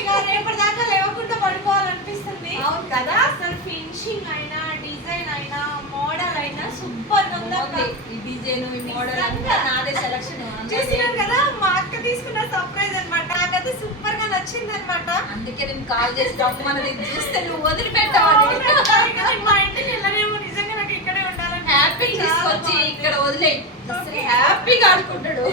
ఇక రేపటిదాకా లేవకుండా పడుకోవాలనిపిస్తుంది. అవును కదా. అసలు ఫినిషింగ్ అయినా డిజైన్ అయినా మోడల్ అయినా సూపర్ గా ఉంది. ఈ డిజైన్ ఈ మోడల్ అంతా నాదే సెలక్షన్. చూసినారు కదా మా అక్క తీసుకున్న సర్ప్రైజ్ అన్నమాట. నాకైతే సూపర్ గా నచ్చింది అన్నమాట. అందుకే నేను కాల్ చేసి రమ్మన్నది. చూస్తే నువ్వు వదిలిపెట్టావని. మా ఇంటికి వెళ్ళలేము, నిజంగా నాకు ఇక్కడే ఉండాలని హ్యాపీ తీసుకొచ్చి ఇక్కడ వదిలే హ్యాపీగా ఆడుకుంటాడు.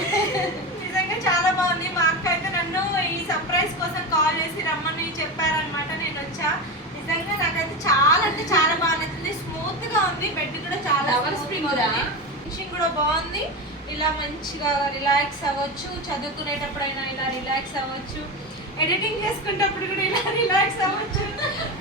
నిజంగా చాలా బాగుంది. మా అక్క అయితే నన్ను ఈ సర్ప్రైజ్ కోసం కాల్ చేసి రమ్మని చెప్పారనమాట. నేను వచ్చా. నిజంగా నాకైతే చాలా అంటే చాలా బాగా నచ్చింది. స్మూత్ గా ఉంది. బెడ్ కూడా చాలా స్ప్రింగ్ ఫినిషింగ్ కూడా బాగుంది. ఇలా మంచిగా రిలాక్స్ అవ్వచ్చు. చదువుకునేటప్పుడైనా ఇలా రిలాక్స్ అవ్వచ్చు. ఎడిటింగ్ చేసుకునేటప్పుడు కూడా ఇలా రిలాక్స్ అవ్వచ్చు.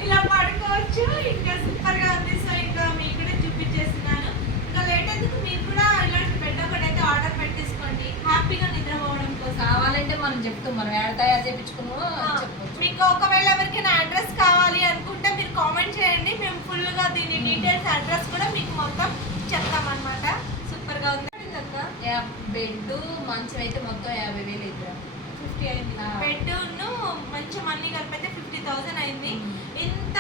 ఇలా పడుకోవచ్చు. ఇంకా సూపర్ గా ఉంది. సో ఇంకా మీకు కూడా చూపించేస్తున్నాను. ఇంకా లేట్ ఎందుకు, మీరు కూడా ఇలాంటి బెడ్ ఒకటి అయితే ఆర్డర్ పెట్టేసుకోండి హ్యాపీగా నిద్రపోవడం కోసం. కావాలంటే మనం చెప్తాం, మనం ఏడ తయారు చేయించుకున్నామో చెప్పొచ్చు. మీకు ఒకవేళ ఎవరికైనా అడ్రస్ కావాలి అనుకుంటే మీరు కామెంట్ చేయండి. మేము ఫుల్ గా దీని డీటెయిల్స్ అడ్రస్ కూడా మీకు మొత్తం చెప్తామన్నమాట. సూపర్ గా ఉంది. బెడ్ మంచం అయితే మొత్తం 50,000 అయితే 50 అయింది. బెడ్ మంచి మనీ కలిపితే 50,000 అయింది. ఇంత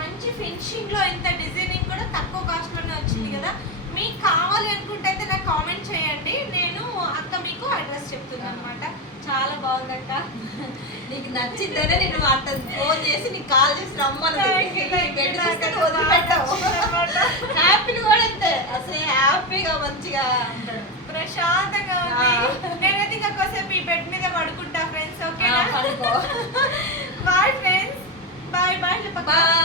మంచి ఫినిషింగ్ లో ఇంత డిజైనింగ్ కూడా తక్కువ కాస్ట్ లోనే వచ్చింది కదా. మీకు కావాలి అనుకుంటే అయితే నాకు కామెంట్ చేయండి. నేను అక్క మీకు అడ్రస్ చెప్తున్నాను అనమాట. చాలా బాగుందక్క. నీకు నచ్చిందనే నేను అట్ట ఫోన్ చేసి నీకు కాల్ చేసి రమ్మన్నది. హ్యాపీగా కూడా అంతే. అసలు హ్యాపీగా మంచిగా ఉంటాడు, ప్రశాంతంగా ఉంది. నేనైతే ఇంకా కాసేపు ఈ బెడ్ మీద పడుకుంటా ఫ్రెండ్స్. ఓకేనా? పడుకో. Bye friends. Bye bye. Bye.